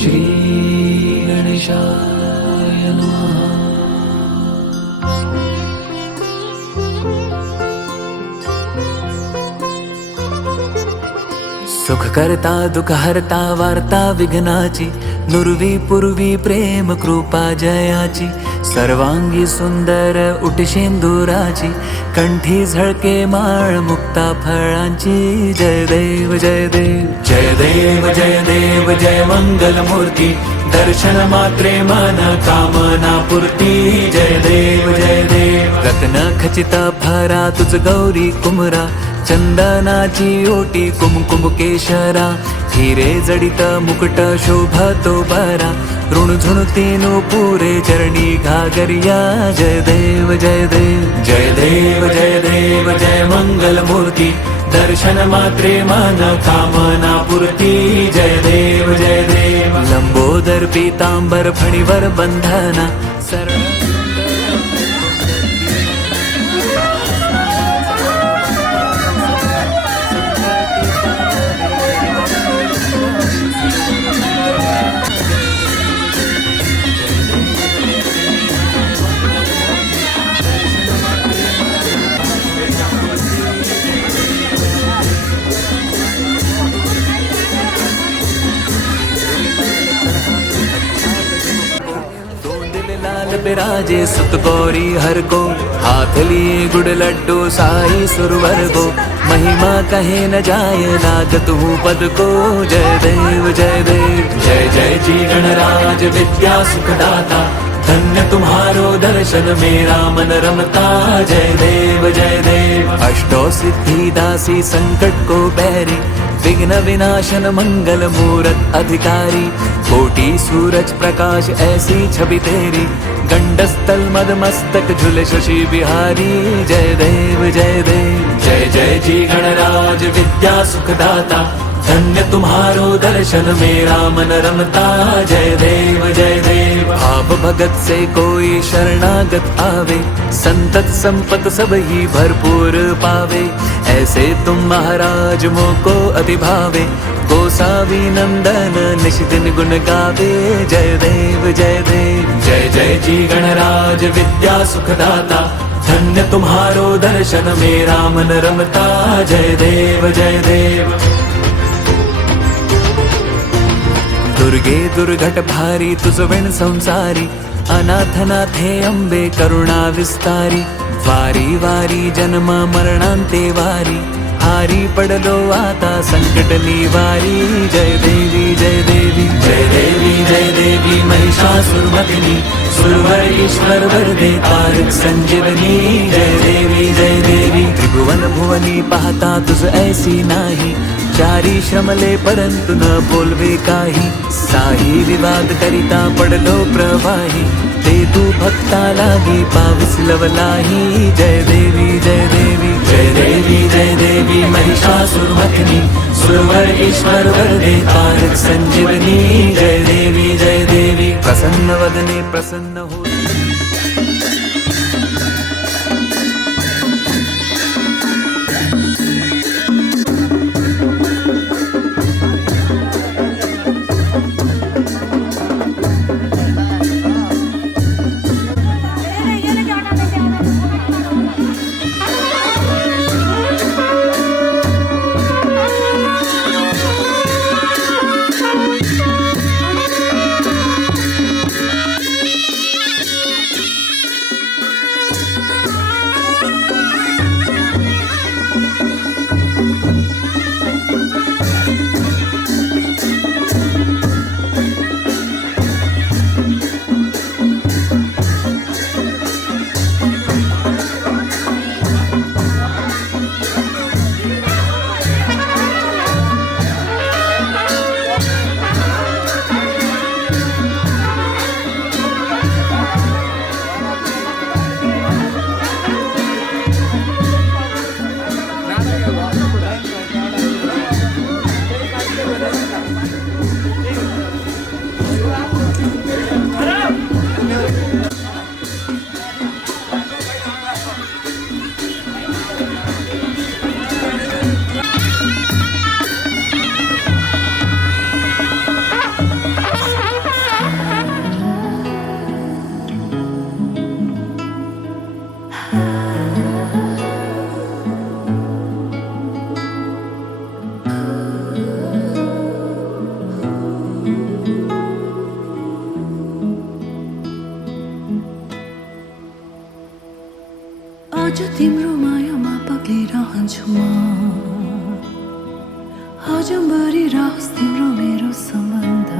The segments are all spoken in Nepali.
श्री गणेशाय नमः। सुख करता दुःख हरता वार्ता विघ्नाची, नुरवी पूर्वी प्रेम कृपा जयाची, सर्वांगी सुंदर उटशेंदुराची, कंठी झळके माळ मुक्ता फळांची। जय देव जय देव जय देव जय देव जय मंगल मूर्ती, दर्शन मात्रे मन कामना पूर्ती। जय देव जय देव रत्न खचित फरा तुझ गौरी कुमरा, चंदनाची ओटी कुमकुम केशरा, हिरे जडित मुकुट शोभतो बरा, ऋणझुणतीनो पुरे चरणी घागरिया। जय देव जय देव जय देव जय देव जय मंगल मूर्ती, दर्शन मात्रे मन कामना पूर्ती। जय देव जय देव लंबोदर पीतांबर फणीवर बंधना, सरळ बिराजे सुत गौरी हर को, हाथ लिए गुड़ लड्डू साई सुरवर को, महिमा कहे न जाए लागत हूँ पद को। जय देव जय देव जय जय जी गणराज विद्या सुखदाता, धन्य तुम्हारो दर्शन मेरा मन रमता। जय देव जय देव अष्टो सिद्धि दासी संकट को बैरी, विघ्न विनाशन मंगल मूरत अधिकारी, कोटि सूरज प्रकाश ऐसी छवि तेरी, गंडस्थल मद मस्तक झूले शशि बिहारी। जय देव जय देव जय जय जी गणराज विद्या सुखदाता, धन्य तुम्हारो दर्शन मेरा मन रमता। जय देव जय देव भाव भगत से कोई शरणागत आवे, संतत संपत सब ही भरपूर पावे, ऐसे तुम महाराज मोको अति भावे, गोसावी नंदन निशिदिन गुण गावे। जय देव जय देव जय जय जी गणराज विद्या सुखदाता, धन्य तुम्हारो दर्शन मेरा मन रमता। जय देव जय देव दुर्गे दुर्घट भारी तुझ विण संसारी, अनाथनाथे अंबे करुणा विस्तारी, वारी वारी जन्म मरणांते वारी, हारी पडलो आता संकट निवारी। जय देवी जय देवी जय देवी जय देवी महिषासुरमर्दिनी, सुरवर ईश्वर वरदे तारक संजीवनी। जय देवी जय देवी त्रिभुवन भुवनी पाहता तुझ ऐसी नाही, चारी श्रमले परंतु न बोलवे काही, साही विवाद करिता पडलो प्रवाही, ते तू भक्ता लागी पाविस लवलाही। जय देवी जय देवी जय देवी जय देवी महिषासुरमर्दिनी, सुरवर ईश्वर वरदे तारक संजीवनी। जय देवी जय देवी प्रसन्न वदने प्रसन्न हो। तिम्रो मायामा पग्लिरहन्छु म अजम्बरी रहोस् तिम्रो मेरो सम्बन्ध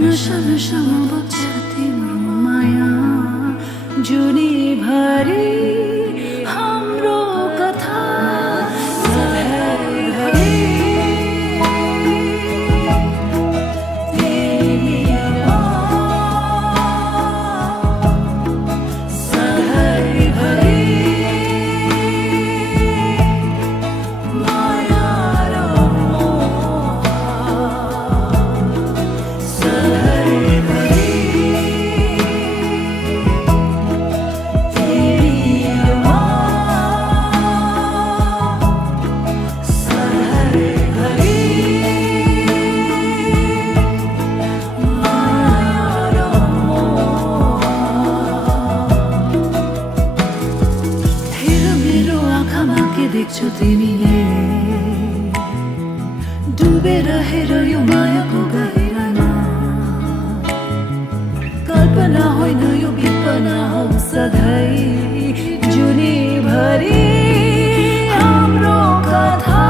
नशा नशामा बग्छ तिम्रो माया जुनीभरि हाम्रो कथा सधैँभरि देख्छौ तिमीले डुबेर हेर यो मायाको गहिरामा कल्पना होइन यो विपना हो सधैँ जुनीभरि हाम्रो कथा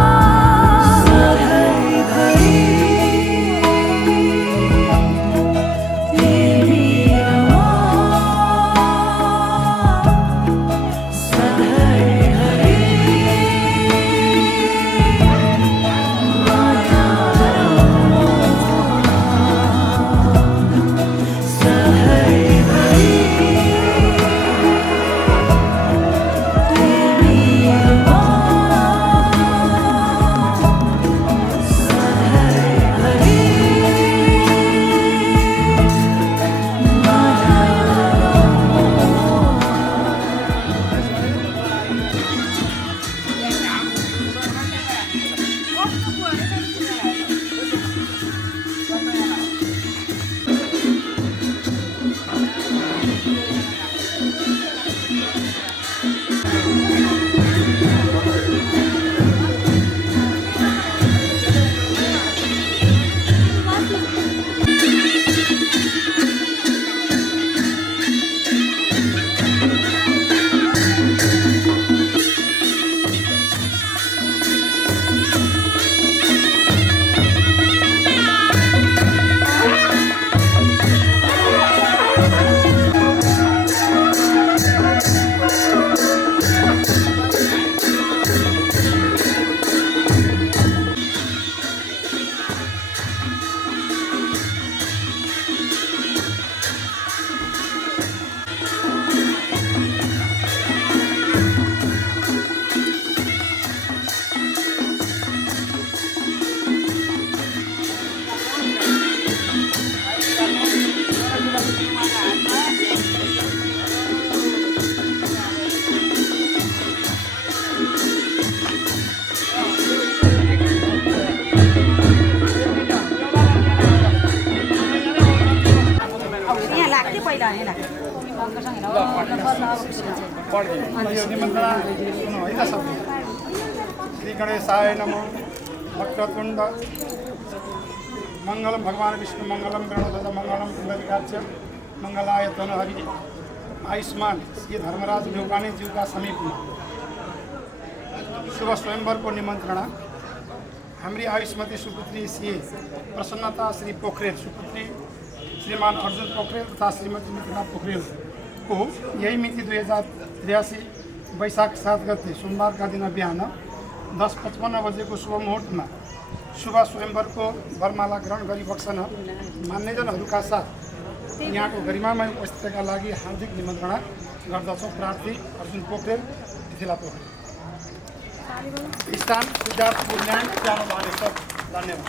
सधैँभरि श्री गणेशाय नमः। वक्रतुंड मंगलम भगवान विष्णु मंगलम गणध्वज मंगलम कुंडलिकाक्ष मंगलाय तनु हरि। आयुष्मान श्री धर्मराज न्यौपाने जी का समीप में शुभ स्वयंवर को निमंत्रणा। हमारी आयुष्मती सुपुत्री श्री प्रसन्नता श्री पोखरेल सुपुत्री श्रीमान अर्जुन पोखरेल तथा श्रीमती मिथिला पोखरेल को यही मिति 2083 वैशाख 7 गते सोमवार का दिन बिहान 10:55 बजे को शुभ मुहूर्त में शुभ स्वयंवर को वरमाला ग्रहण गरी बक्सन मान्यजनहरूका साथ यहाँ को गरिमामय उपस्थितिका लागि हार्दिक निमन्त्रणा गर्दछौँ। प्रार्थी अर्जुन पोखरेल मिथिला पोखरेल। स्थान सिद्धार्थपुर ल्यान्ड जानुभएको छ। धन्यवाद।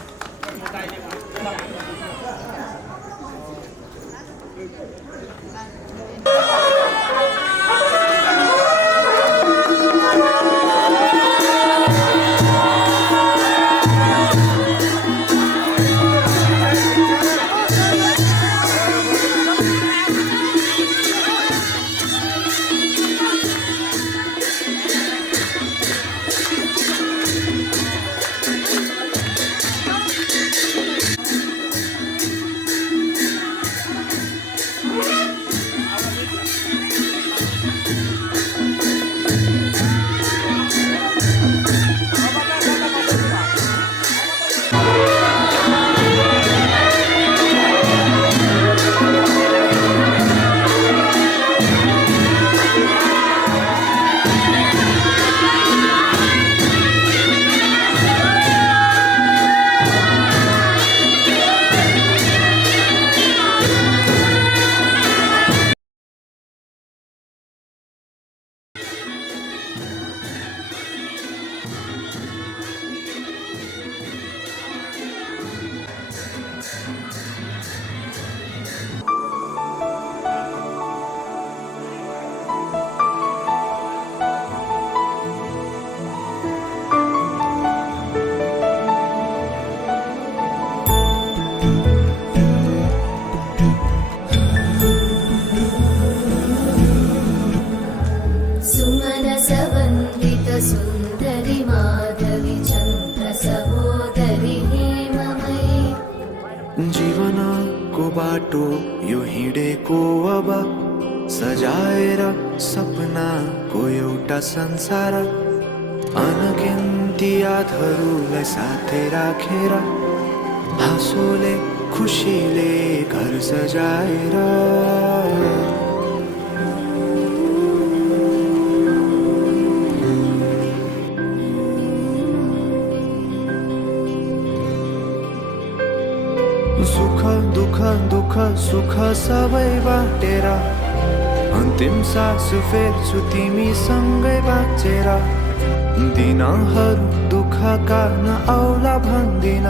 जीवनको बाटो यो हिँडेको अब सजाएर सपनाको एउटा संसार अनगिन्ती यादहरूलाई साथै राखेर हाँसोले खुसीले घर सजाएर सुख दुःख दुःख सुख सबै बाटेर अन्तिम सास फेर्छु तिमीसँगै बाँचेर दिनहरू दुःखका नआउला भन्दिन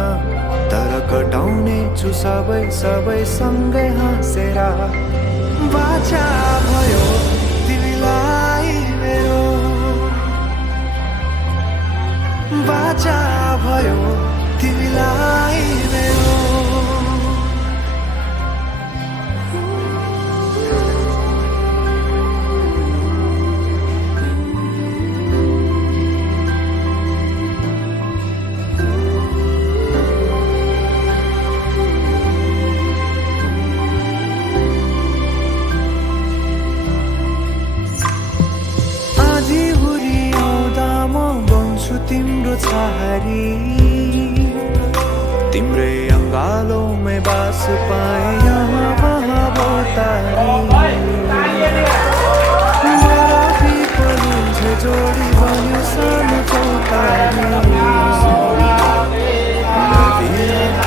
तर कटाउने छु सबै सबै सँगै हाँसेर बाचा भयो तिमीलाई मेरो बाचा भयो तिमीलाई मेरो तिम्रो छहारी तिम्रै अङ्गालोमै बास पाए यहाँ वहाँ बतारी पलिन्छ जोडी बन्यो सानो चौतारी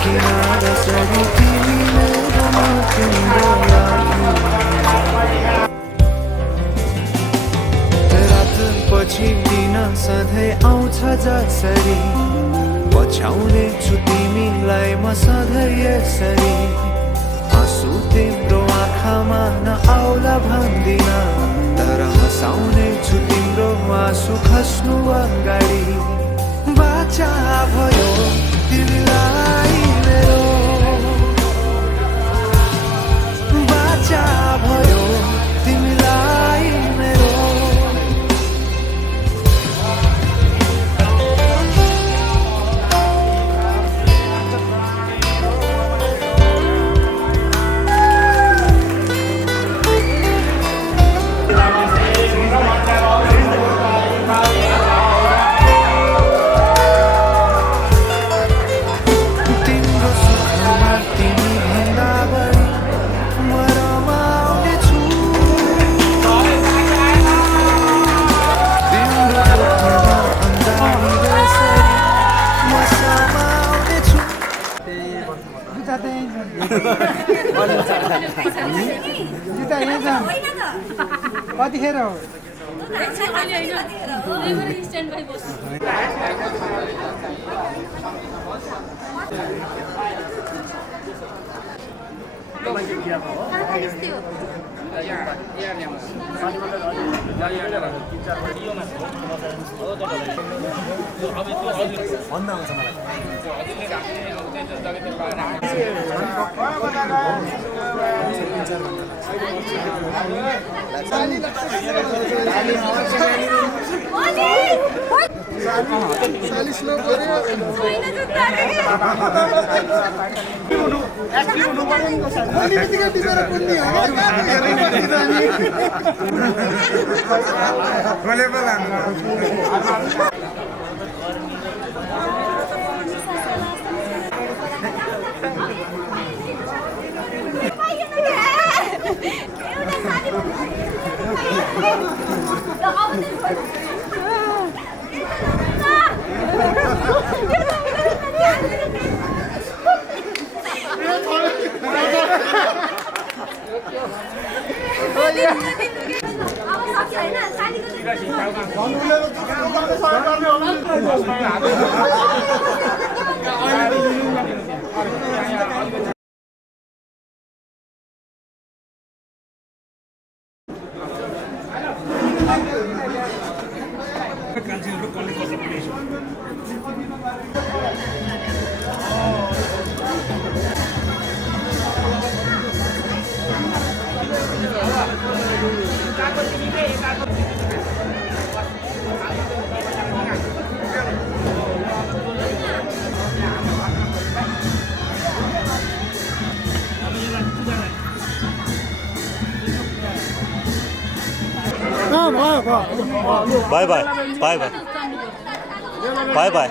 किनारा सरी तिमी मेरोमा तिम्रो पछि दिन सधैँ आउँछ जसरी पछ्याउने छु तिमीलाई म सधैँ यसरी आँसु तिम्रो आँखामा नआउला भन्दिन तर हँसाउने छु तिम्रो आँसु खस्नु अगाडि बाचा भयो तिमीलाई मेरो बाचा भयो तिमीलाई मेरो कतिखेर हो भन्नुले bye bye bye bye bye bye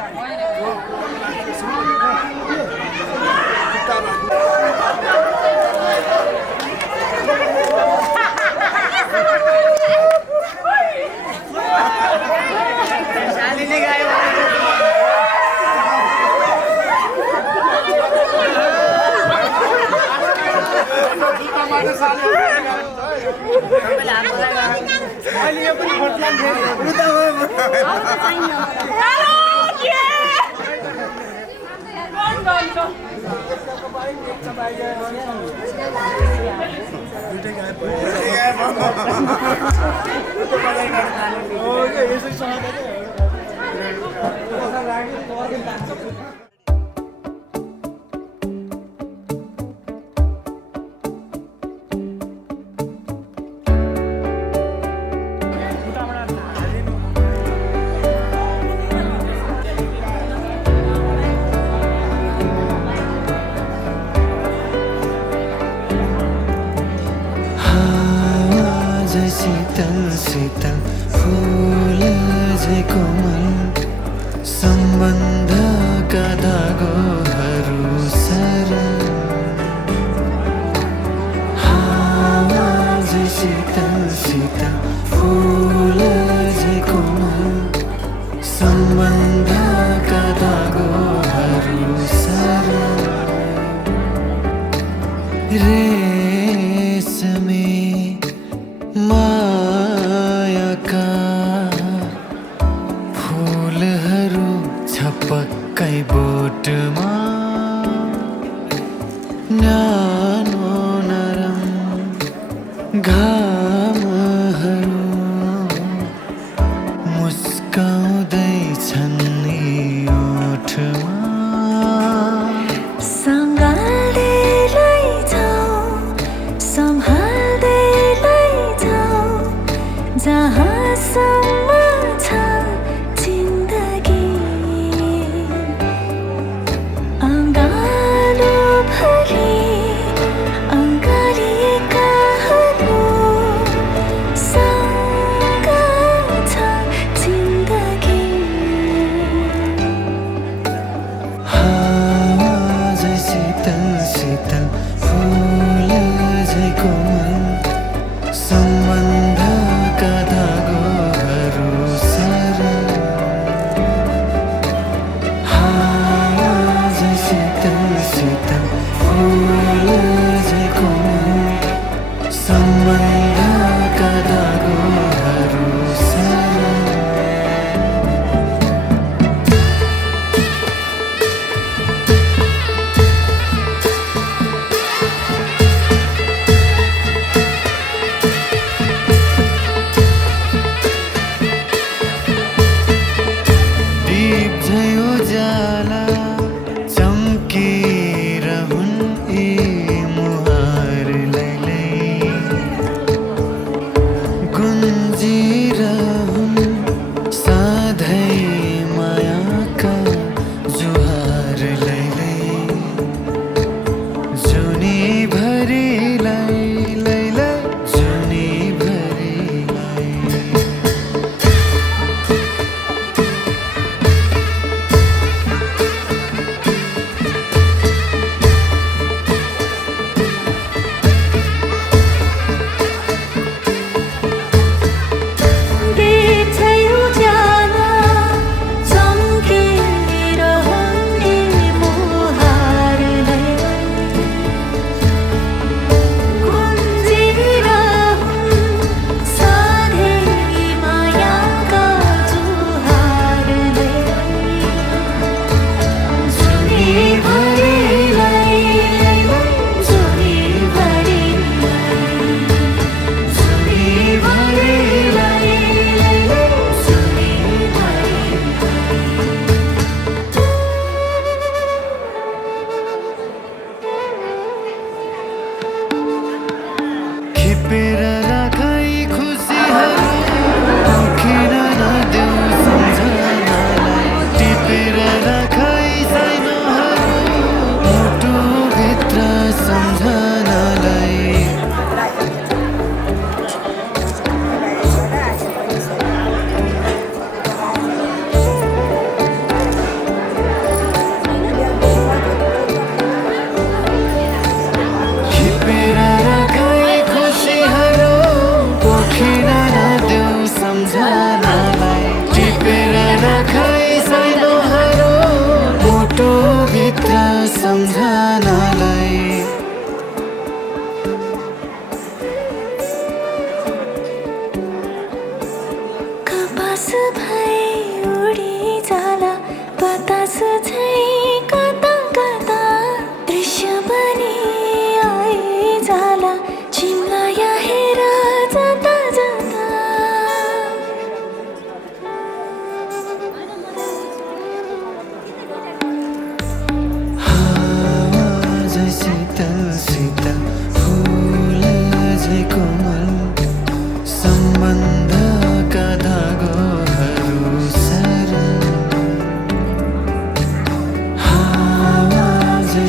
शीतल शीतल फूल जे कोमल सम्बन्धका धागोहरू सरल हावा जे शीतल शीतल फूल जे कोमल सम्बन्धका धागोहरू सरल रेशमी मायाका फूलहरू छपक्कै बोटमा न्यानो नरम घामहरू मुस्काउँदैछन् नि ओठमा जहाँसम्म छ जिन्दगी अँगालो भरि अँगालिएकाहरू सँग छ जिन्दगी हावा झै शीतल शीतल फूल झै कोमल सम्बन्धका धागोहरू सरल हावा झै शीतल शीतल फूल झै कोमल सम्बन्धका धागोहरू सरल उजाला चम्केर रहने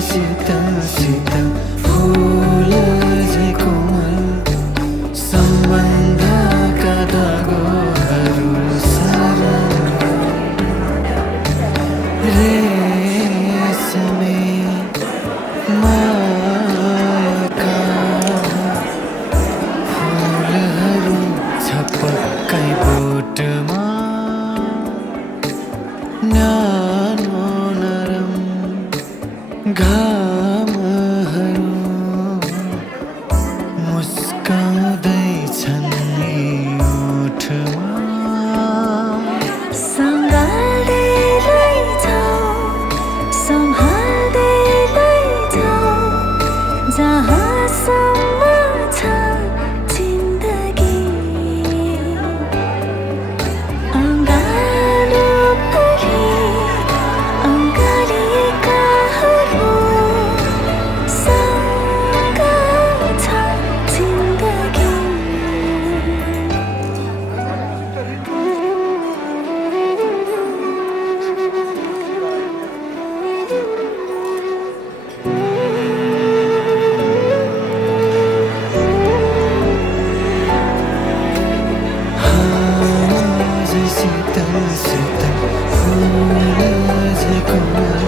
शीतल शीतल फूल झै कोमल सम्बन्धका धागोहरू सरल रेशमी मायाका फुलहरू छपक्कै बोटमा न्यानो नरम घामहरू मुस्काउँदैछन् यी ओठमा सँगाल्दै लैजाऊ सम्हाल्दै लैजाऊ जहाँसम्म छ जिन्दगी अँगालो परी अँगालिएकाहरू सँग छ जिन्दगी झै शीतल शीतल फूल झै कोमल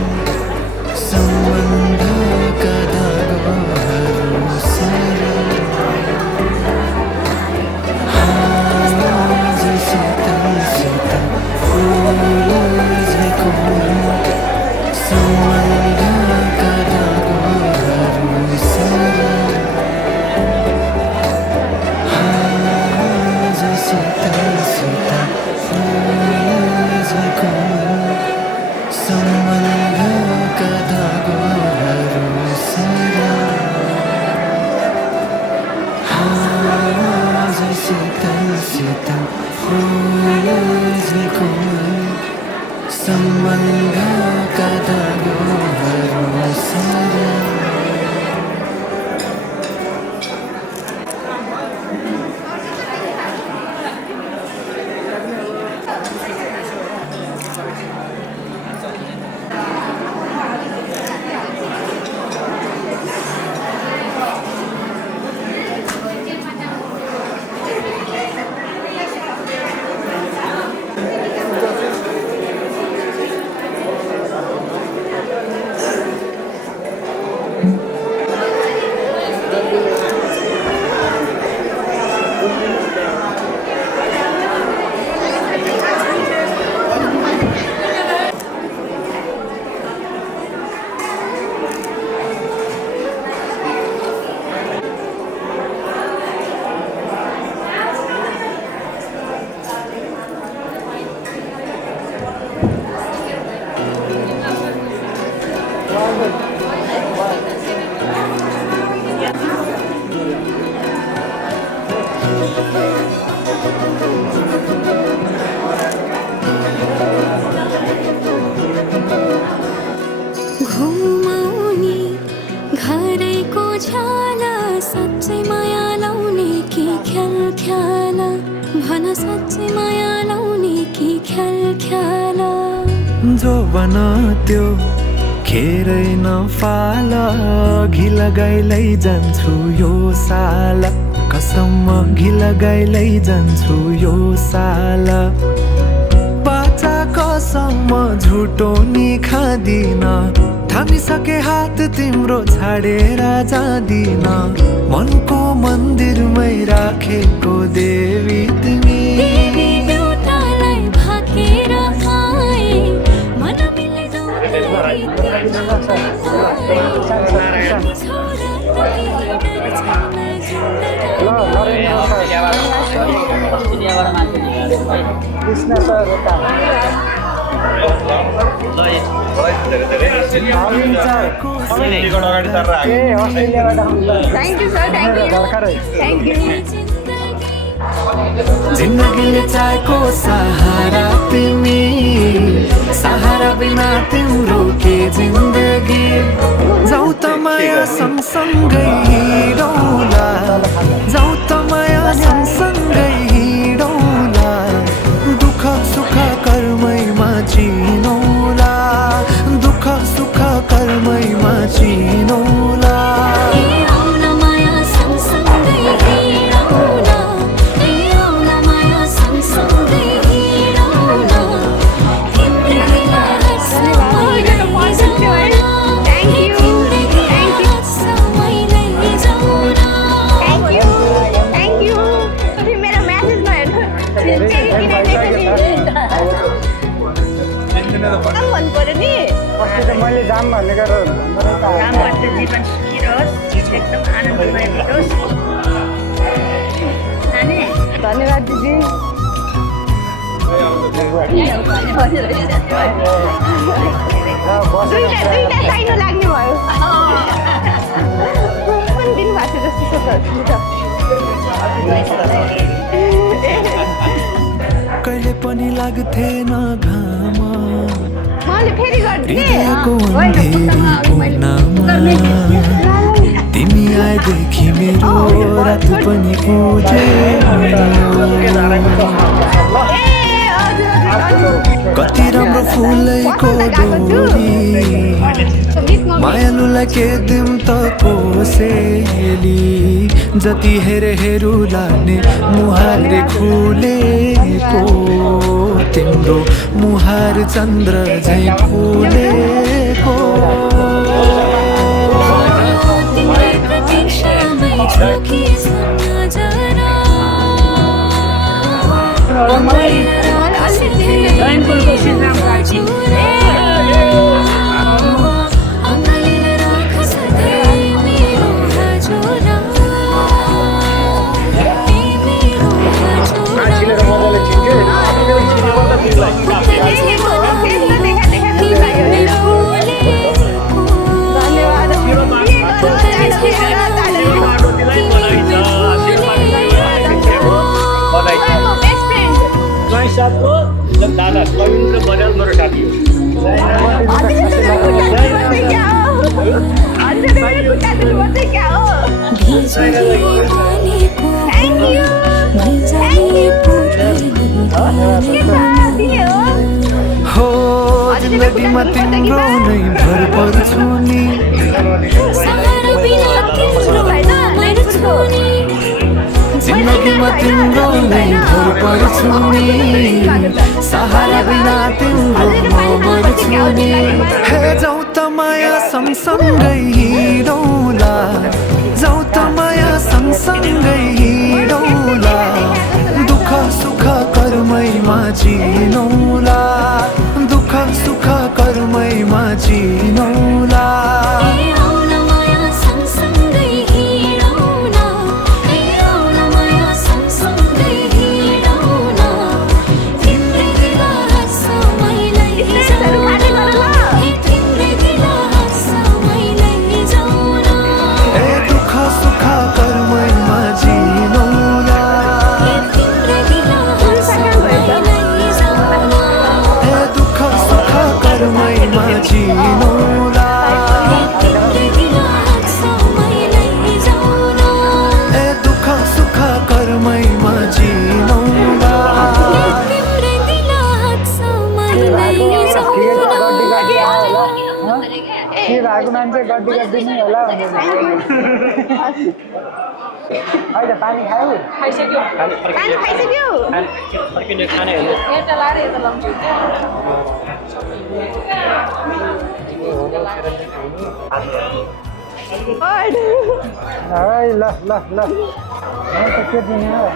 सम्बन्धका धागोहरू सरल झै शीतल शीतल फूल झै कोमल सम्बन्धका धागोहरू सरल झै शीतल शीतल फूल झै कोमल सम्बन्धका धागोहरू सरल झै शीतल शीतल फूल झै कोमल सम्बन्धका धागोहरू सरल घुमाउने घरैको झ्याला साँच्चै माया लाउने कि ख्याल ख्याला भन साँच्चै माया लाउने कि ख्याल ख्याला जो बना त्यो खेरै नफाल घि लगाइलै जान्छु यो साल कसम घि लगाइलै जान्छु यो साल बाचा कसम झुटो नि खादिन थामिसके हात तिम्रो छाडेर जादिन मनको मन्दिरमै राखेको देवी तिमी देवी देउतालाई भाकेर आए मन मिले जिन्दगीले चाहेको सहारा तिमी सहारा बिना तिम्रो के जिन्दगी जाऊ त माया सँगसँगै हिँडौला जाऊ त माया सँगसँगै हिँडौला दुःख सुख कर्मैमा चिनौला दुःख सुख कर्मै कर्मैमा चिनौला आउन माया सँगसँगै हिँडौला आउन माया सँगसँगै हिँडौला तिम्रै हातसँगै लैजाउला हातसँगै लैजाउला थ्याङ्क यू मेरो म्यासेजमा हेर्नु भन्नु पर्यो नि मैले जाम भन्ने गरेर कामबाट जीवन सुखी रहोस् एकदम आनन्दमय होस् धन्यवाद दिदी दुईटा चाहिनु लाग्ने भयो पनि दिनुभएको छ जस्तो कहिले पनि लाग्थेन घाम मैले फेरि हृदयको अन्धेरीको नाममा तिमी आएदेखि मेरो रात पनि कति राम्रो फुलैको डोरी मायालुलाई के दिम त कोसेली जति हेरे हेरु लाग्ने मुहारले खुलेको तिम्रो मुहार चन्द्र झै फुलेको तिम्रै प्रतीक्षामै झोकिएसँग जरा साथको दादा रविन्द्र बजाल मेरो साथी हो हो जिन्दगीमा तिम्रो नै भर पर्छु नि जिन्दगीमा तिम्रो नै भर पर्छु नि सहारा बिना तिम्रो म मर्छु नि हे जाऊ त माया सँगसँगै हिँडौला जाऊ त माया सँगसँगै हिँडौला दुःख सुख कर्मैमा चिनौला दुःख सुख कर्मैमा चिनौला मान्छे गड्डी गड्डी नै होला अहिले पानी खायो पानी खाइसक्यो ल ल ल के दिने हो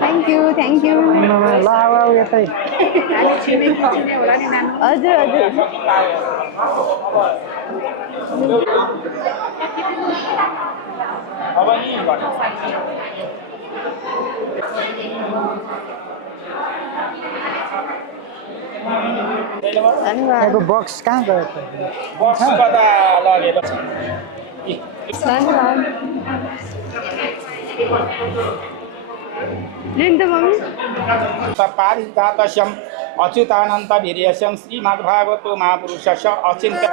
थ्याङ्क यू थ्याङ्क यू ल आऊ यतै हजुर हजुर धन्यवाद बक्स कहाँ गयो त बक्स कता लगेर धन्यवाद लिन्छ मम्मी पारिजातस्यम् अच्युतानन्त वीर्यस्यं श्रीमद्भागवतो महापुरुषस्य अचिन्त्य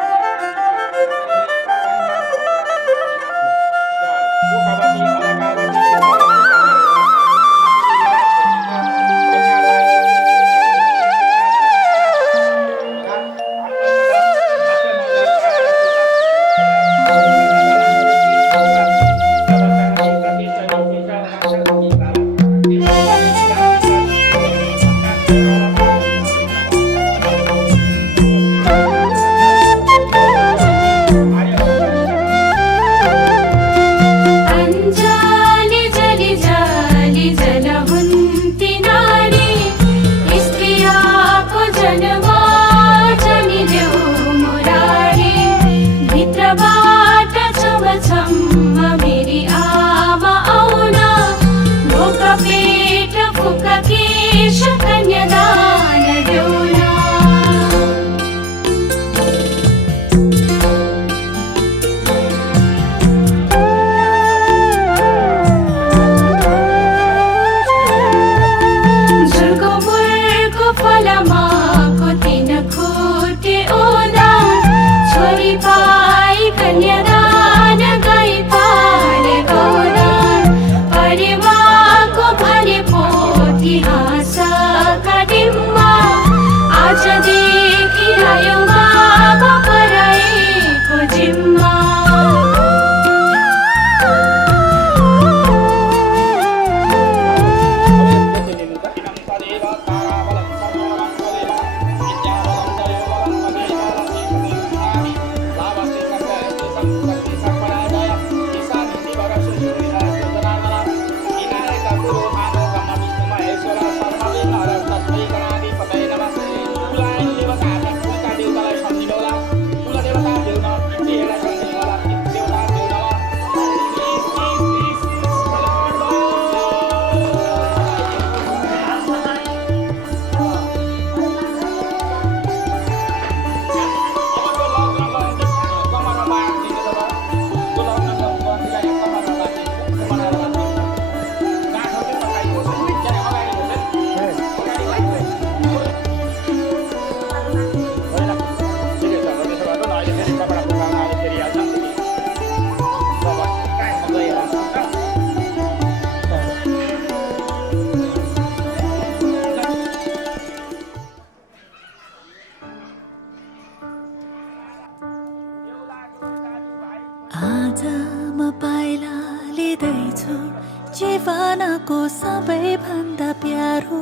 जीवनको सबैभन्दा प्यारो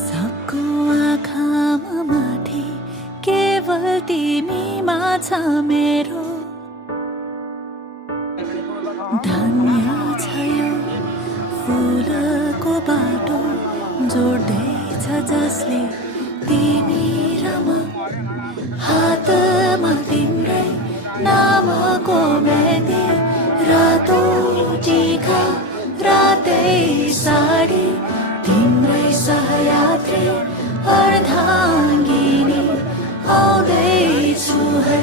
सबको आँखामा माथि केवल तिमीमा छ मेरो धन्य छ यो फुलको बाटो जोड्दैछ जसले तिमी र म हातमा तिम्रै नामको मेहन्दी रातो टीका रातै साडी तिम्रै सहयात्री अर्धाङ्गिनी आउँदैछु है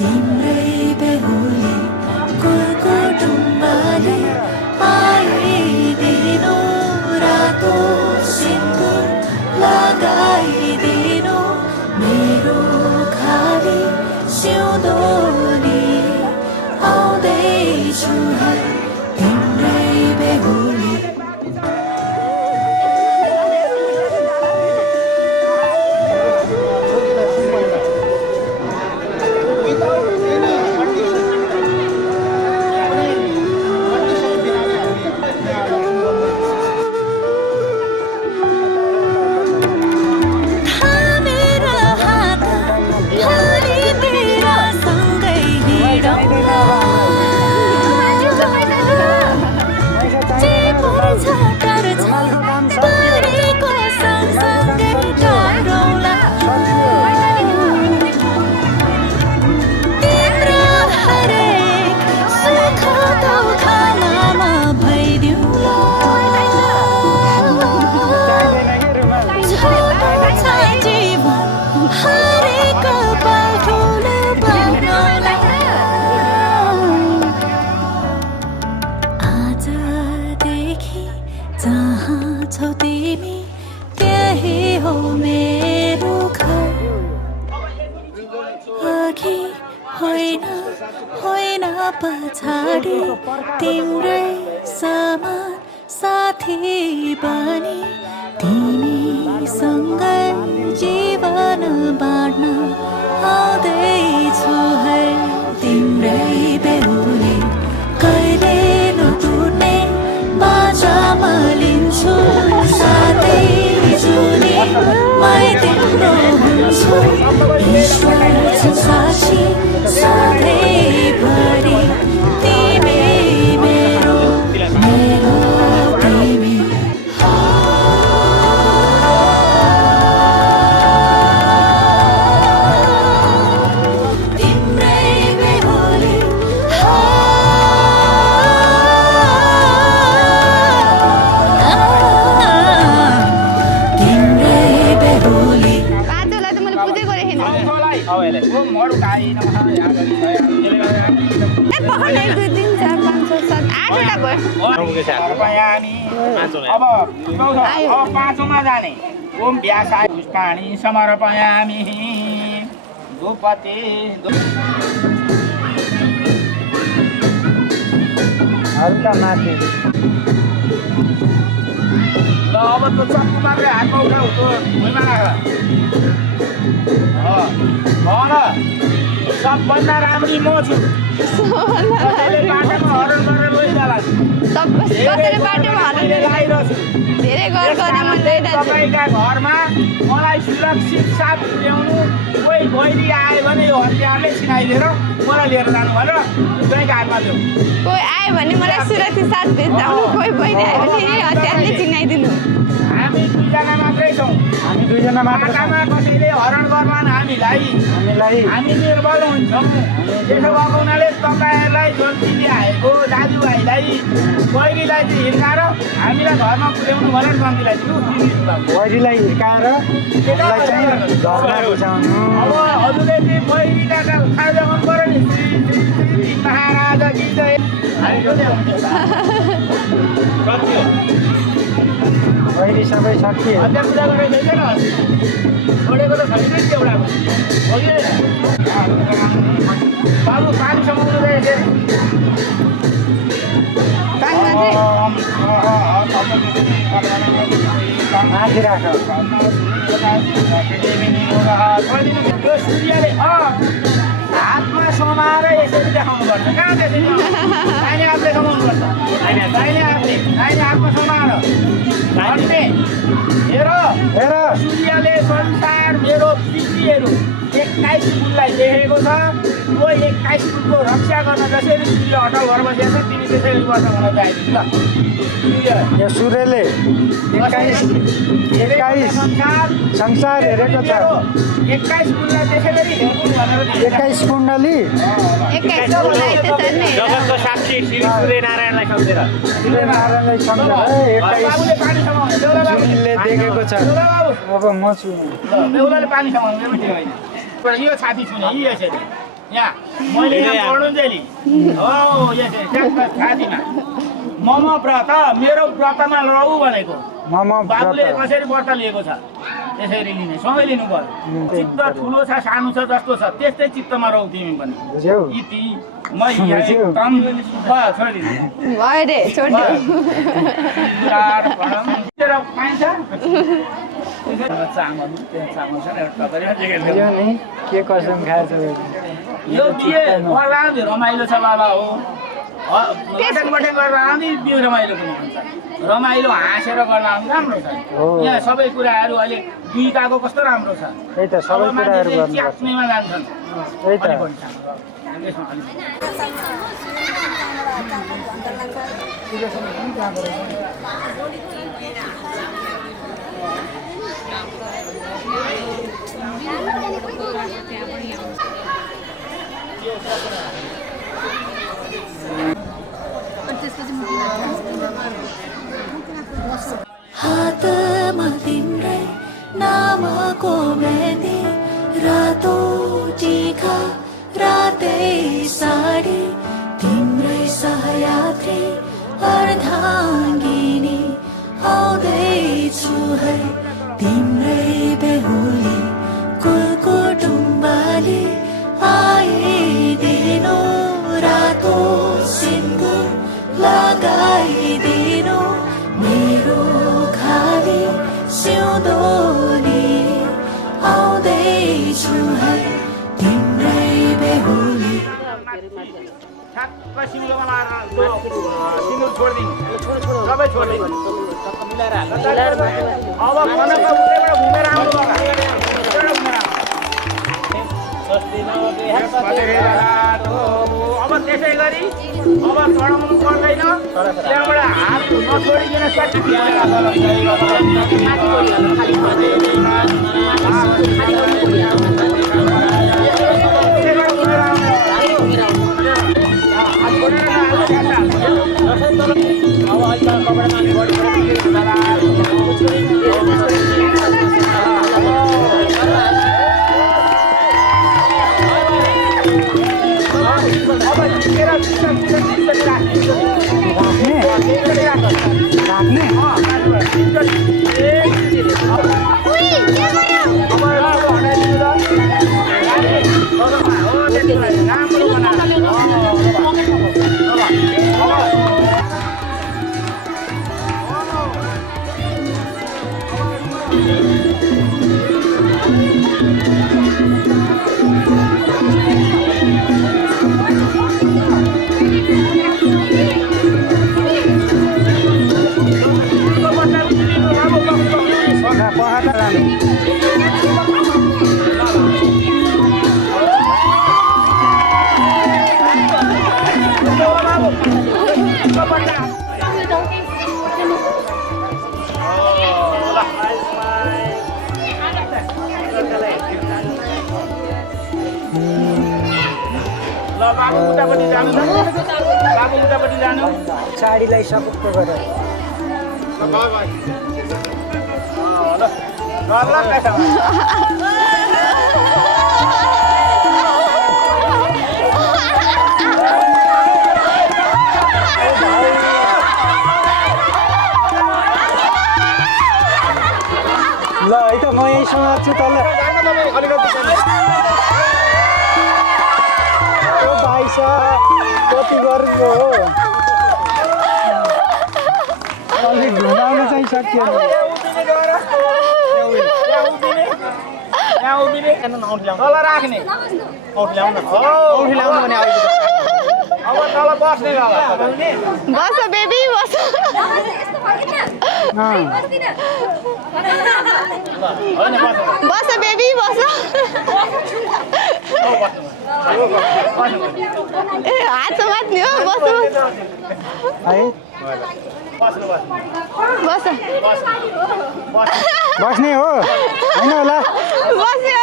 तिम्रै बेहुली कुटुम्बले आइदिनु रातो सिन्दुर लगाइदिनु मेरो खाली सिउँदोली आउँदैछु है तिम्रै बेहुली पछाडि तिम्रै समान साथी बनी तिमीसँगै जीवन बाँड्न आउँदैछु है तिम्रै बेहुली कहिले नटुट्ने बाचामा लिन्छु साथै जुनी मै तिम्रो हुन्छु ईश्वर छ साक्षी सधैँभरि तिमी मेरो मेरो तिमी तिम्रै बेहुली तिम्रै बेहुली बाटोलाई त मैले बुझेको रहेन अब पाँचौँमा जाने ओम व्यासाय पुष्पाणि समर्पयामि धूपते माथि ल अब त्यो चक्कु मात्रै हातमा उठाउ त्यो भुइँमा राख सबभन्दा राम्री म छु बाटोमा हरण गरेर लैजाला तपाईँका घरमा मलाई सुरक्षित साथ ल्याउनु कोही भैरी आयो भने यो हतियारले छिनाइदिएर मलाई लिएर जानु भनेर तपाईँको हातमा दिउँ कोही आयो भने मलाई सुरक्षित साथ भेट्टाउनु कोही बहिनी आयो भने हतियारले चिनाइदिनु हामी दुईजना मात्रै छौँ हामी दुईजना माटामा कसैले हरण गर्मान हामीलाई हामी निर्बल हुन्छौँ त्यसो भएको हुनाले तपाईँहरूलाई जो दिदी आएको दाजुभाइलाई बहिनीलाई चाहिँ हिर्काएर हामीलाई घरमा पुर्याउनु भनेर जन्तीलाई दिनु बहिनीलाई हिर्काएर अब हजुरले चाहिँ बहिनीलाई खाना जगाउनु पऱ्यो नि श्री महाराजा कि जय बहिनी सबै सकिए हत्या पूजा गरेको छैन छोडेको त छैन नि एउटा हो कि बाबु पानी समाउनु रहेछ माथि राख सूर्यले हातमा समाएर यसरी देखाउनुपर्छ कहाँ त्यसरी दाहिने हातले समाउनुपर्छ दाहिने हातमा समाएर भन्ने हेर सूर्यले संसार मेरो पृथ्वीहरू 21 कुललाई देखेको छ त्यो 21 कुलको रक्षा गर्न जसरी सूर्य अटल भएर बसेको छ तिमी त्यसरी वर्ष हुन चाहिन्छ ल सूर्यले 21 संसार हेरेको छ 21 कुललाई त्यसरी हेर्नु भनेर 21 कुण्डली 21 कुण्डली त्यसरी नै जगतको साक्षी श्री सूर्यनारायणलाई सम्झेर सूर्यनारायणलाई सम्झेर बाबुले पानी समाउनु देउला बाबु सूर्यले देखेको छ देउला बाबु अब म छु देउलाले पानी समाउनु मेरो त्यो होइन तर यो छाती छुने यी यसरी यहाँ मैले यहाँ पढ्नु चाहिँ हो यसरी ट्याक्क छातीमा मम व्रत मेरो व्रतमा रहु भनेको मम बाबुले व्रत कसरी व्रत लिएको छ त्यसरी लिने सँगै लिनु पर्यो चित्त ठुलो छ सानो छ जस्तो छ त्यस्तै चित्तमा रहु तिमी पनि बुझ्यौ इति मै तम छोडिदिनु भयो रे छोड्यो पाइन्छ चामल चामल छ बुझ्यौ नि के कसम खाएछ यो बिहे राँधी रमाइलो छ बाबा हो बटेन गरेर राँधी बिहे रमाइलो पनि हुन्छ रमाइलो हाँसेर गर्दा पनि राम्रो छ यहाँ सबै कुराहरू अहिले दुईटाको कस्तो राम्रो छ त्यही त सबै कुराहरू गर्नु च्याप्नेमा जान्छन् त्यही त हातमा तिम्रै नामको मेहन्दी रातो टीका रातै साडी तिम्रै सहयात्री अर्धाङ्गिनी आउँदैछु है तिम्रै बेहुली कुटुम्बाले आइदिनु रातो सिन्दुर लगाइदिनु मेरो खाली सिउँदोली आउँदैछु है तिम्रै बेहुली ठ्याक्क सिउँदोमा लाएर सिन्दुर छोडिदिनु सबै छोडिदिनु अब खनको उतैबाट घुमेर आउनु अब त्यसै गरी अब चढाउनु पर्दैन त्यहाँबाट हात नछोडिकन साडीलाई सपुक्त गरेर ल है त म यही समात्छु तल ओ भाइ साहब कति गर्नु हो अलि घुमाउन चाहिँ सकिएन यहाँ उभिने तल राख्ने औँठी ल्याउनु भने अब तल बस्ने बस बेबी बस बस बेबी बस ए हात समात्ने हो बस है बस बस्ने हो होइन होला बस्यो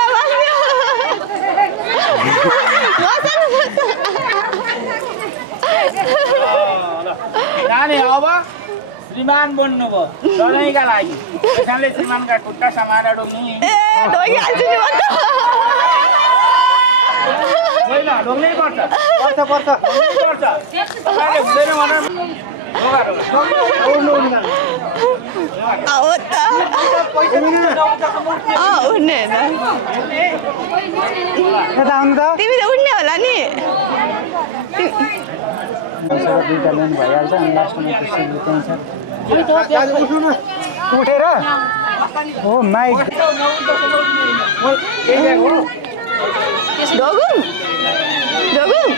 जाने अब श्रीमान बन्नुभयो दलाइका लागि त्यसैले श्रीमानका खुट्टा समाएर ढोग्ने ए ढोगिहाल्छु नि म त होइन ढोग्नै पर्छ पर्छ तपाईँले हुँदैन भनेर उड्ने यता आउनु त तिमी त उड्ने होला नि दुईवटा ल्याउनु भइहाल्छ अनि लास्टमा त्यहाँ छ उठेर हो माइक ढोगुम ढोगुम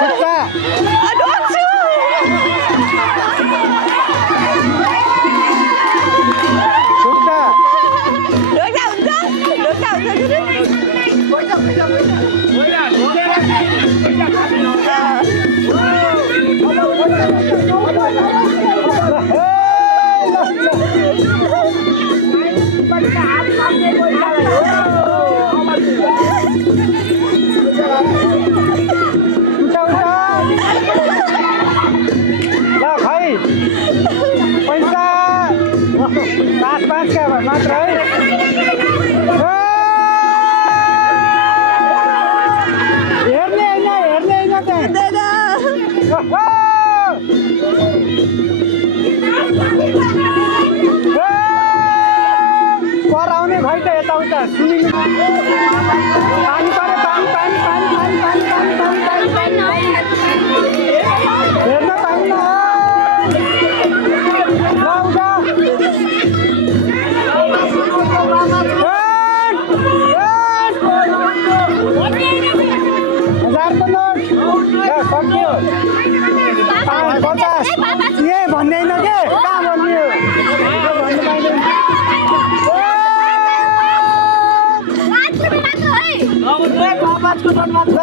खुट्टा ढोग्छु खुट्टा ढोग्दा पाँच का मात्र है हेर्ने होइन कराउने भाइ त यताउता सुनिनु पानी पऱ्यो पानी हेर्न पाइन्न सक्यो 50 यही भन्दैन के कहाँ भन्ने भन्नु पाइँदैन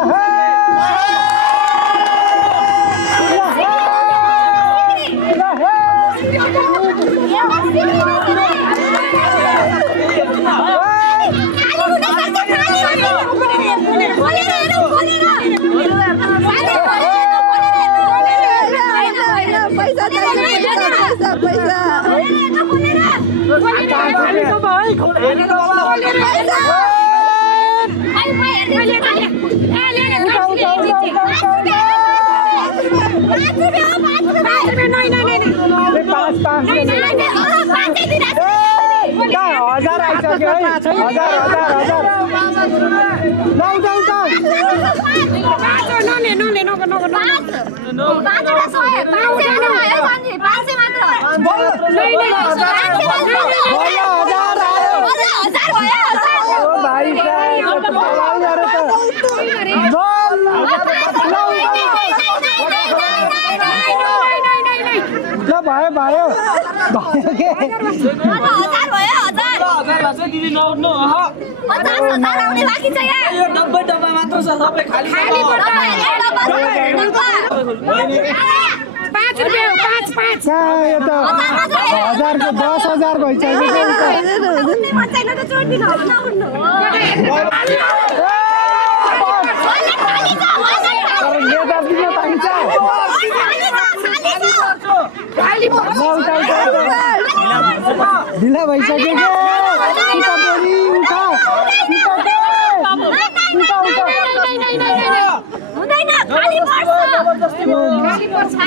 हजार आइसक्यो है हजार भयो दिदी नउठ्नु आउने बाँकी छ यहाँ यो डब्बा मात्र छ सबै खाली 5 रुपैयाँ 5 यो त 1000 को 10000 भइसक्यो ढिला भइसक्यो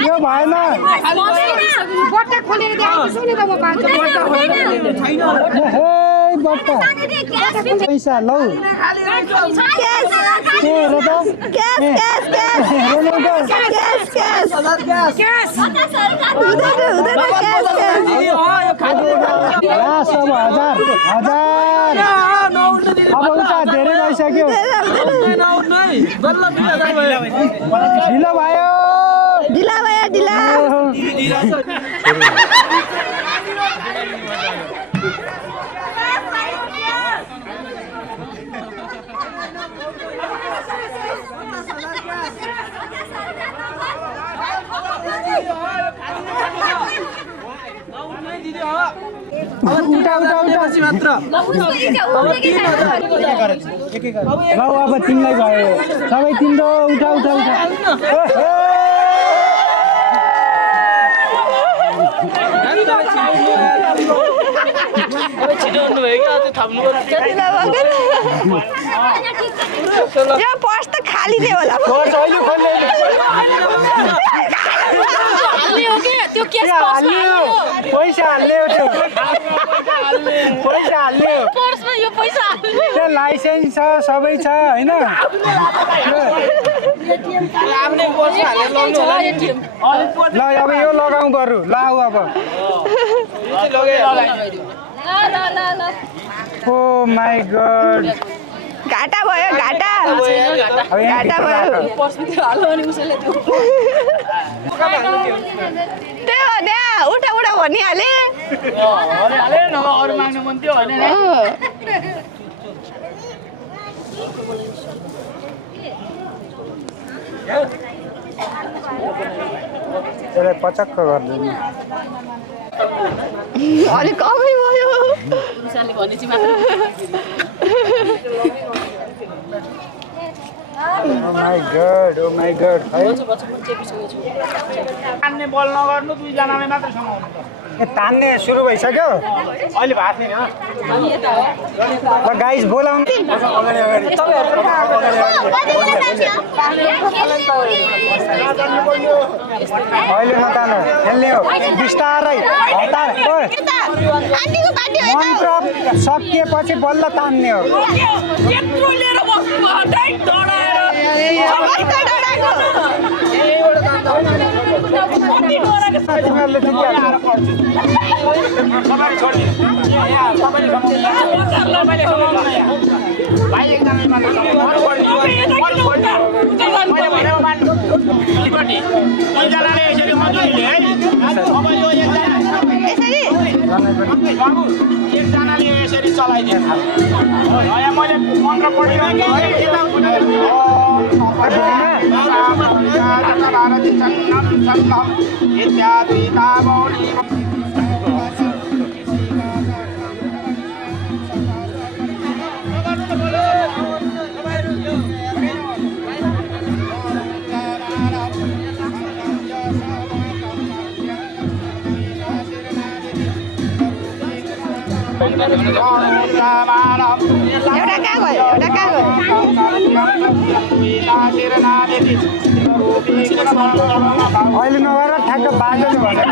यो भएन पैसा लौ हेर त क्यास क्यास क्यास हेर्नु त क्यास क्यास क्यास हुँदैन क्यास क्यास लास्ट अब 1000 अब उता धेरै भइसक्यो ढिलो भयो ढिला भयो ढिला उठा लौ अब तिमीलाई भयो सबै तिम्रो उठा यो पर्स त खाली नै होला पैसा हाल्ने त्यो लाइसेन्स छ सबै छ होइन ल अब यो लगाउँ बरु ल आऊ अब ओ माई गॉड घाटा भयो घाटा भयो त्यही हो नि उठा भनिहाले अरू माग्नु मन थियो होइन त्यसलाई पचक्क गरिदिनु अलिक कमै भयो ओ माई गॉड है तान्ने बल नगर्नु दुईजनाले मात्रै समाउनु ए तान्ने सुरु भइसक्यो अहिले भएको छैन ल गाइस बोलाउनु अहिले नतान खेल्ने हो बिस्तारै हतार मन्त्र सकिएपछि बल्ल तान्ने हो तिमीहरूले एकजनाले यसरी चलाइदिन्छ मैले मन्त्र पढ्यो इत्यादि एउटा कहाँ गयो अहिले नगएर ठ्याक्क बाजोले भनेर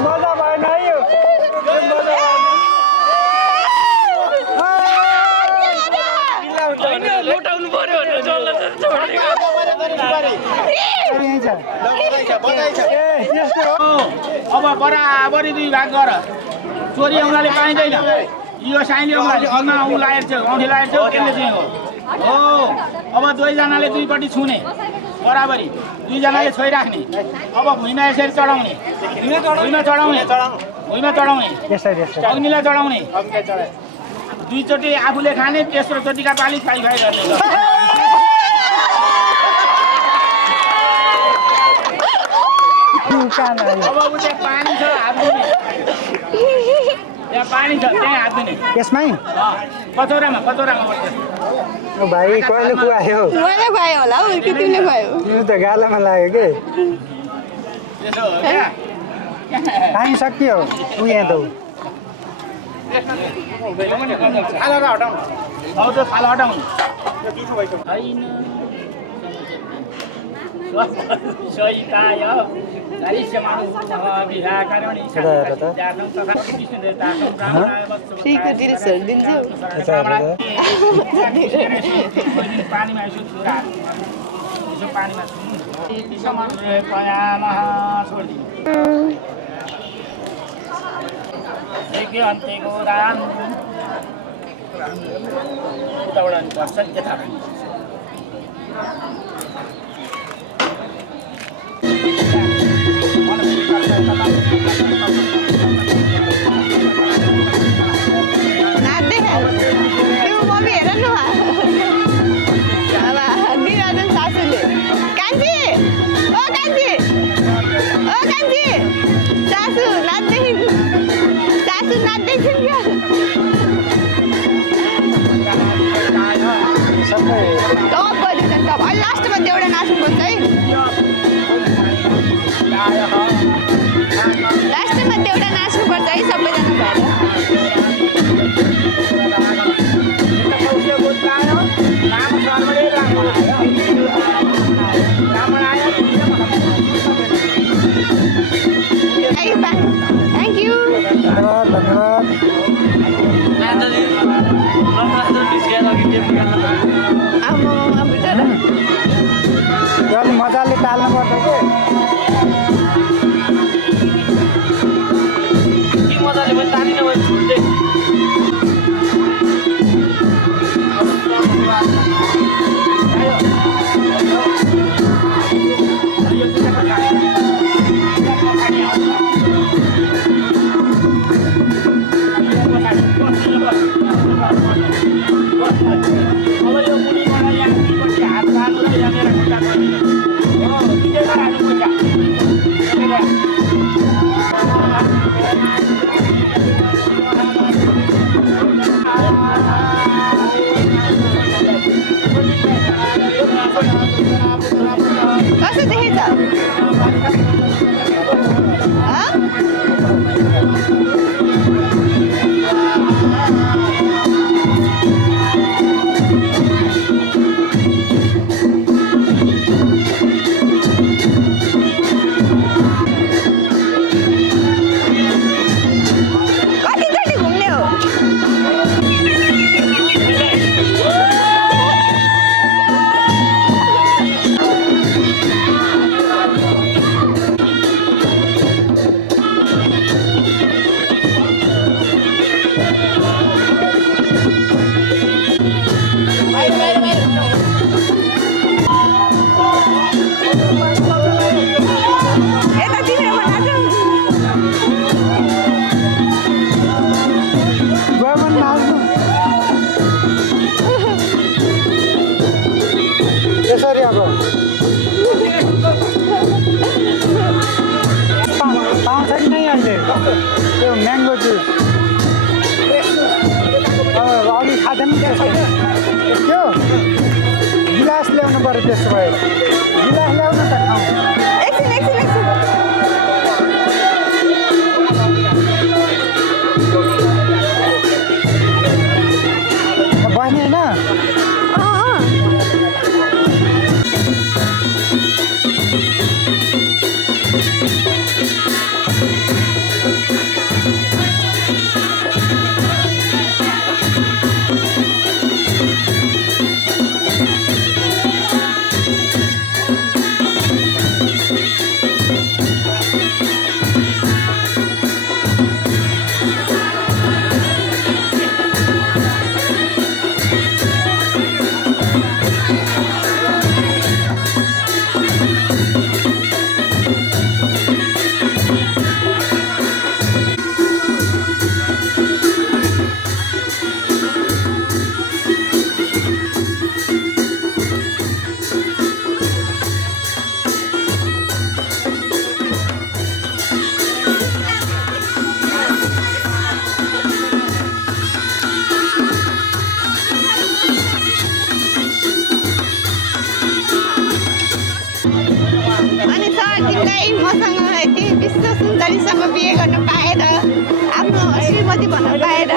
मजा भएन है यो अब बराबरी दुई भाग गर चोरी औँलाले पाइँदैन यो साइली औँलाले औँला औँ लाएर थियो औँठी लाएर थियो त्यसले चाहिँ हो अब दुईजनाले दुईपट्टि छुने बराबरी दुईजनाले छोइराख्ने अब भुइँमा यसरी चढाउने भुइँमा चढाउने अग्निलाई चढाउने दुईचोटि आफूले खाने तेस्रो चोटिका पाली फाइ गर्ने अब उता पानी छ हात धुने त्यहाँ पानी छ त्यहाँ हात धुने यसमै कचौरामा पर्छ ओ भाइ कहिले खुवायो मैले भयो होला हौ कि तिमीले भयो तिमी त गालामा लाग्यो के त्यसो हो क्या टाइम सकियो उ यहाँ त खालालाई हटाउनु हौ त्यो खाला हटाउनु होइन सहिताय हरिष्यमाणो विहाकरणि जातं तथा विष्णुदेवताकं ब्राह्मणाय वस्तु फ्रीको डिल्सहरू दिन्छु पानीमा यसो छुरा यसो पानीमा छुनु समान पयामः छोडिदिनु यज्ञ अन्त्यको दान उताबाट अनि पर्छ यता नाच्दै त्यो मम्मी हेर न अब दिइरहनु सासूले कान्छी ओ कान्छी ओ कान्छी सासू नाच्दै छिन् क्या टप गरिदिन्छ टप अहिले लास्टमा देउडा नाच्नुपर्छ है लास्टमा देउडा नाच्नुपर्छ है सबैजना भएर थ्याङ्क यू मजाले टाल्नुपर्छ के मजाले पनि तानिन भने छुट्दै कस्तो देखेछ कतिचोटि घुम्ने हो यसरी अब पाउँछ कि नै अहिले त्यो म्याङ्गो जुस अघि खाँदा पनि त्यो गिलास ल्याउनु पऱ्यो त्यसो भए गिलास ल्याउनु त खाउँ बस्ने होइन भाइ मसँग यति विश्व सुन्दरीसँग बिहे गर्न पाएर आफ्नो श्रीमती भन्न पाएर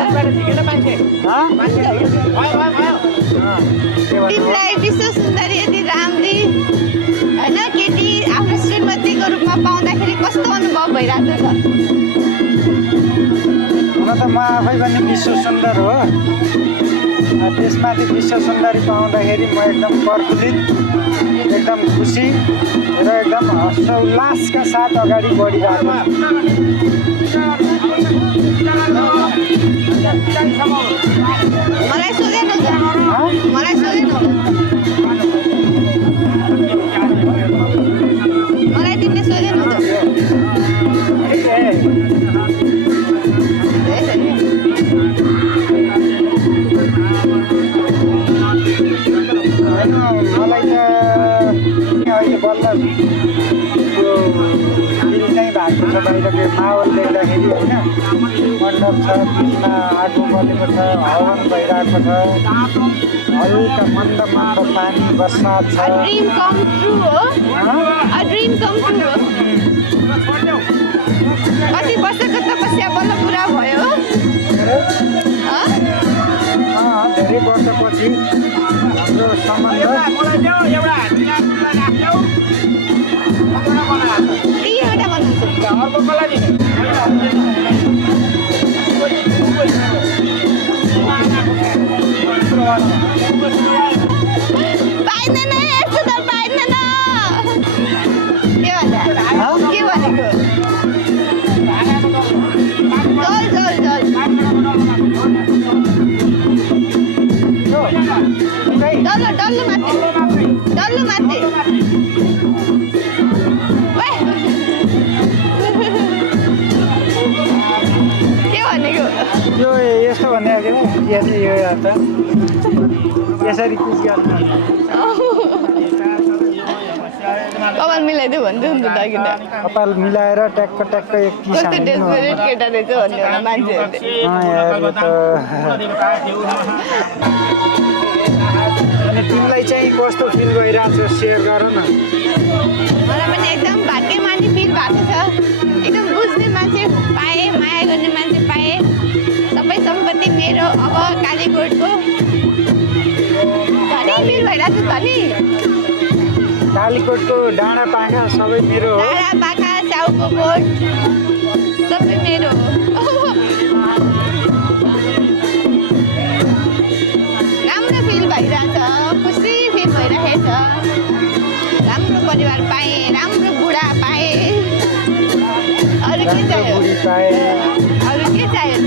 तिमीलाई विश्व सुन्दरी यति राम्री होइन केटी आफ्नो श्रीमतीको रूपमा पाउँदाखेरि कस्तो अनुभव भइरहेको छ? हुन त म आफै पनि विश्व सुन्दर हो। त्यसमाथि विश्व सुन्दरी पाउँदाखेरि म एकदम प्रफुल्लित, एकदम खुसी र एकदम हर्षोल्लासका साथ अगाडि बढिरहेको मलाई सोधेन मलाई सोधेन मलाई तिमीले सोधेन मलाई त अहिले बल्ल त्यो फिल नै भएको छ बाहिरको माहौल देख्दाखेरि होइन। मण्डप छ, बिचमा आगो बलेको छ, हवन भइरहेको छ, हल्का मन्द मन्द पानी बर्सात छ। ड्रिम कम ट्रु हो, ड्रिम कम ट्रु हो। कति वर्षको तपस्या बल्ल पुरा भयो? धेरै वर्षपछि हाम्रो सम्बन्ध तीनवटा भन्नुहुन्छ पाइँदैन यस्तो त पाइँदैन। के भनेको डल्लो माथि के भनेको यो यस्तो भनेको के यो त यसरी कुछ गर्नु कपाल मिलाइदियो भन्दै हुन्छ दागिना कपाल मिलाएर ट्याक्क ट्याक्क एक किस कस्तो डेस्परेट केटा रहेछ भन्ने होला मान्छेहरूले। अनि तिमीलाई चाहिँ कस्तो फिल भइरहेको छ सेयर गर न। मलाई पनि एकदम भाग्यमानी फिल भएको छ। एकदम बुझ्ने मान्छे पाएँ, माया गर्ने मान्छे पाएँ। सबै सम्पत्ति मेरो अब कालीकोटको धनी फिल भइरहेको छ। धनी कालीकोटको डाँडा पाखा सबै मेरो हो। डाँडा पाखा च्याउको कोट सबै मेरो राम्रो फिल भइरहेछ, खुसी फिल भइरहेछ। राम्रो परिवार पाएँ, राम्रो बुढा पाएँ। अरू के चाहियो? अरू के चाहियो?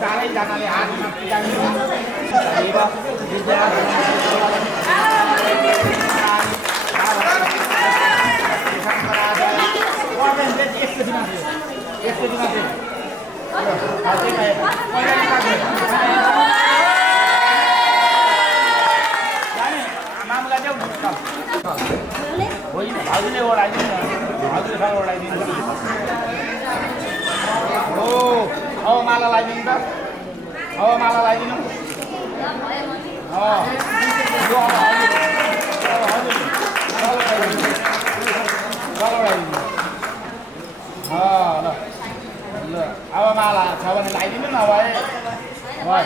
चारैजनाले हातमा मामुलाई देऊ होइन हजुरले ओढाइदिनु न हजुरले खाना ओढाइदिनु हो अब माला लगाइदिनु त अब माला लगाइदिनु ल अब माला छ भने लगाइदिनु न भए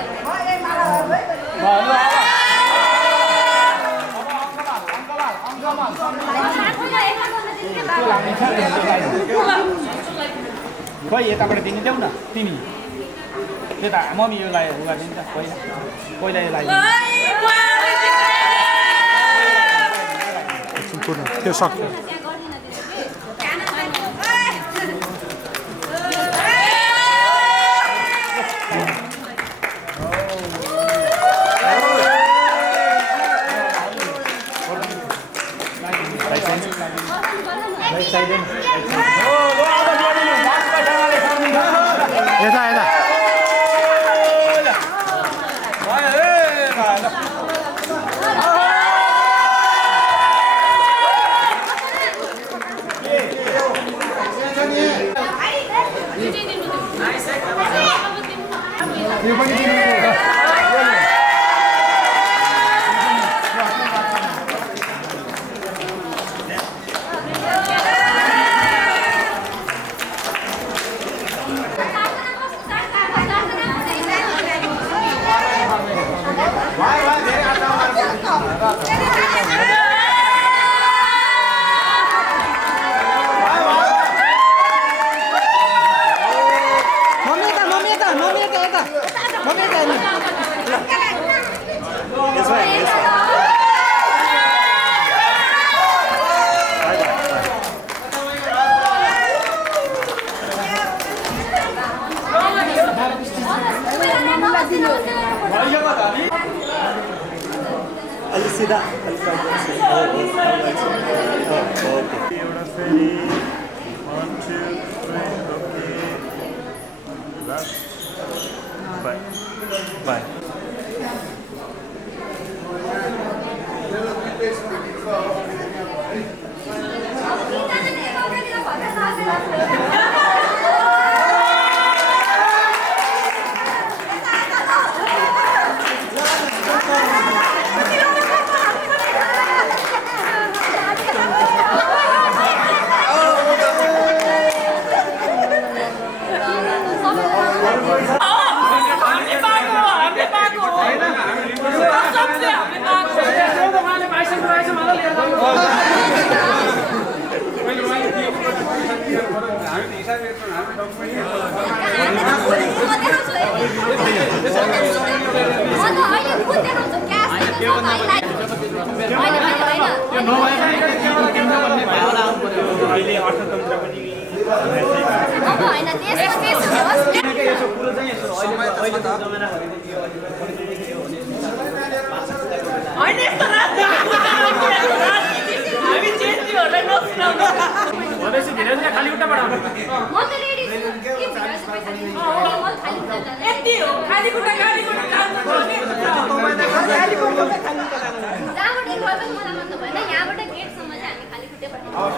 खोइ यताबाट दिनु देऊ न तिमी त्यता मम्मी यो लगायो उ गरिदिनु त पहिला यो लगाइदिनु त्यो सक्यो यता यता अलि सिधा बाय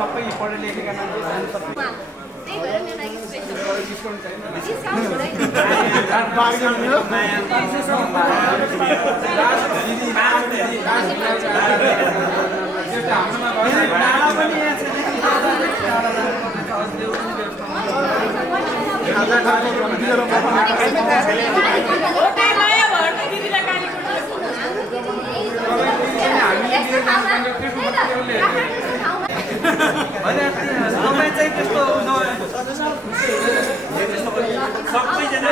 सबै पढे लेखेका तपाईँ चाहिँ त्यस्तो सबैजना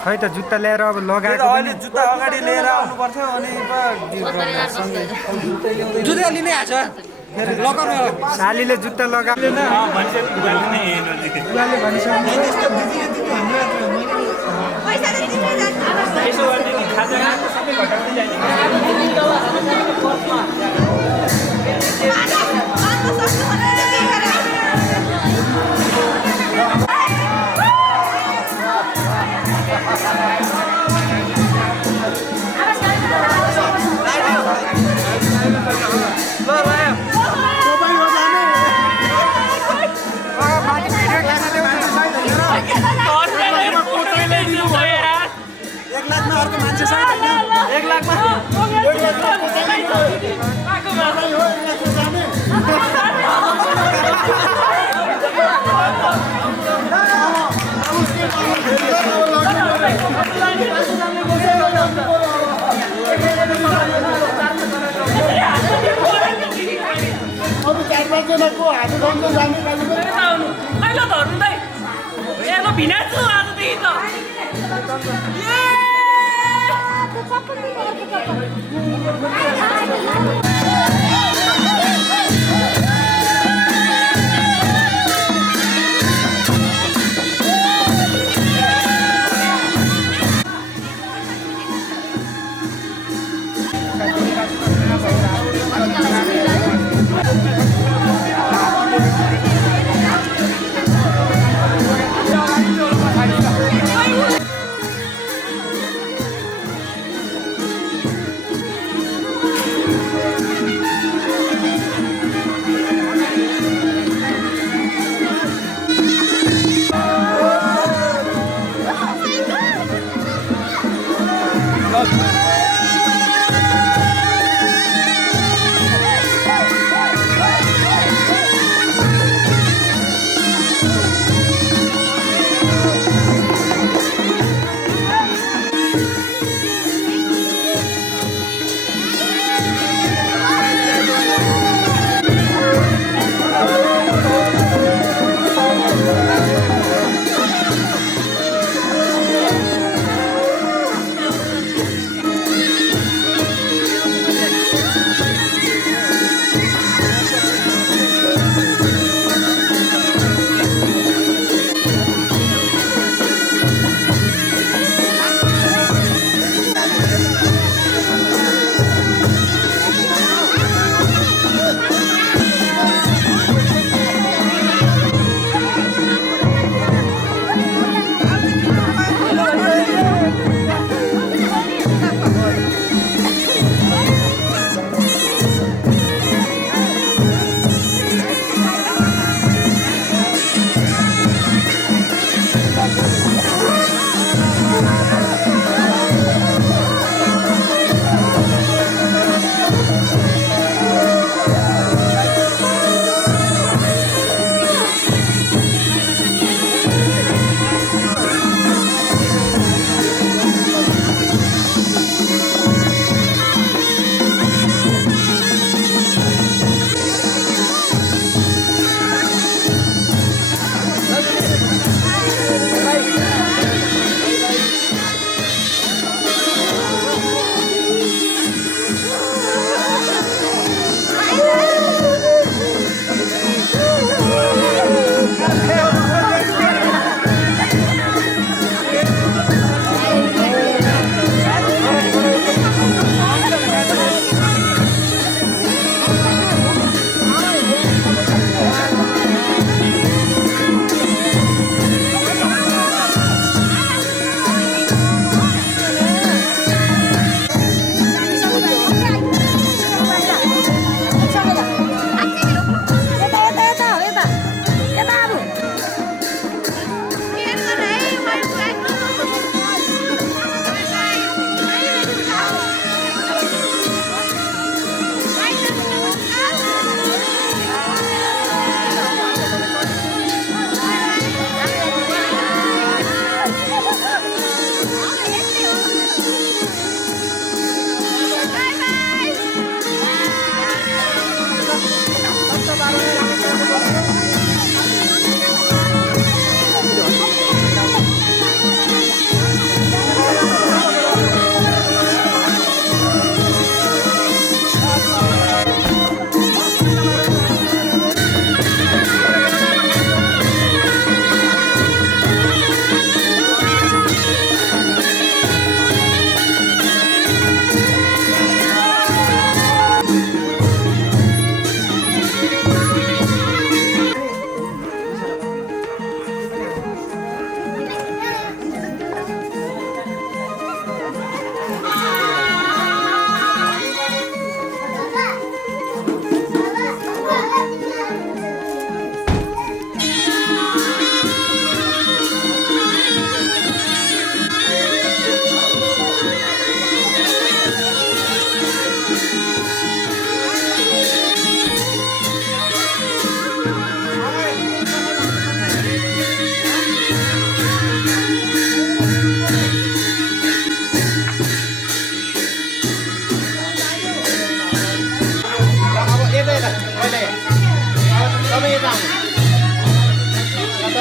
खै त जुत्ता ल्याएर अब लगाएको अहिले जुत्ता अगाडि लिएर आउनु पर्थ्यो अनि जुत्ता लिनै आछ सालीले जुत्ता लगाएन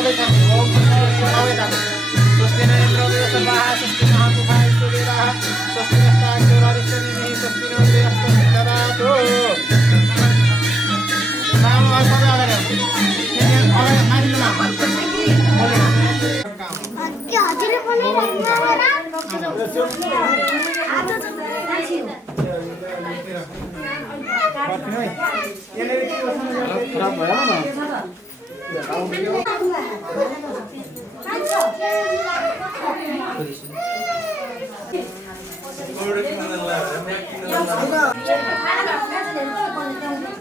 स्वस्ति न इन्द्रो देवसभाः स्वस्ति महापुरुषाः ईश्वरेणाः स्वस्ति नस्ताक्षो राधिष्ठनिः स्वस्ति नो देवस्तु ददातु राम भगवान आगे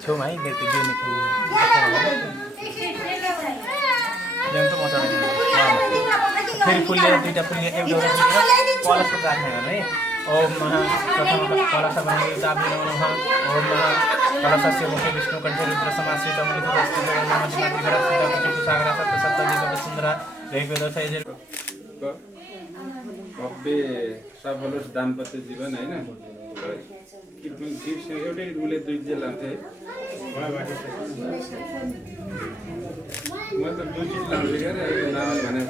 छेउमा है गेनेको त मजा फेरि फुलले दुईवटा फुलले एउटा कलश राख्ने है ओम महा कलश बनायो नमः ओम महा कलशस्य मुखे विष्णु कण्ठे रुद्र समाश्रित मुनितस्ति सागरा सप्त सप्तदीप वसुन्धरा ऋग्वेद छैजे भव्य सफल दाम्पत्य जीवन होइन एउटै उसले दुई जेल लान्थे म त दुई चिज लाउँथे क्या नाम भने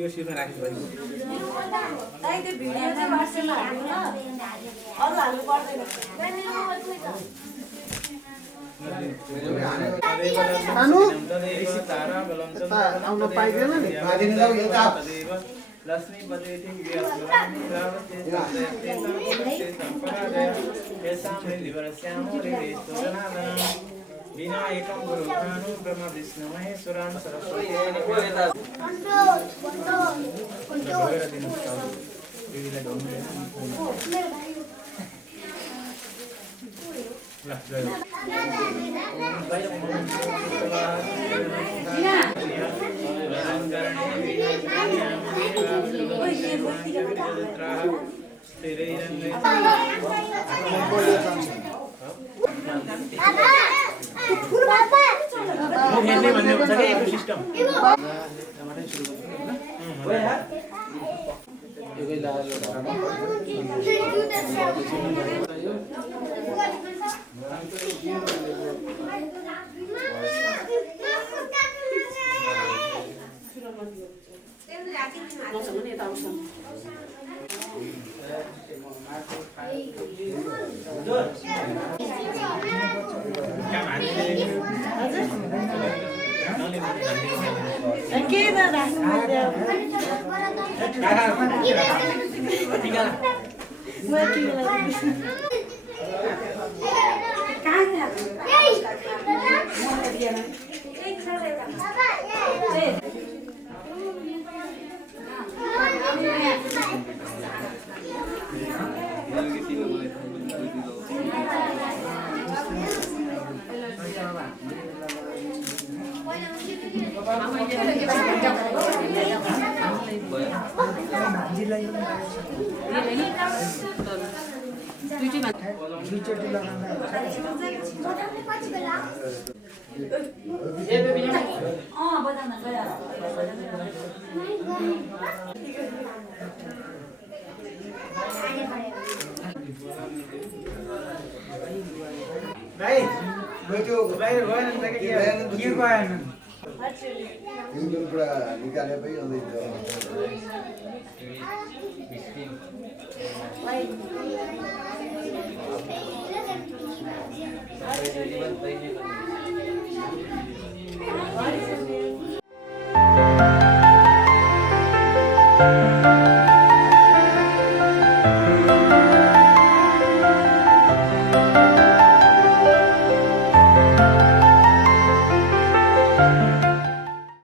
यो शिरमा राख्नु पर्छ आउन पाइदैन नि विनायकं गुरुभानु ब्रह्म विष्णु महेश्वरान् सरस्वती भाइ त्यो बाहिर गएन नि त के गएन जुन कुरा निकाले पनि आउँदै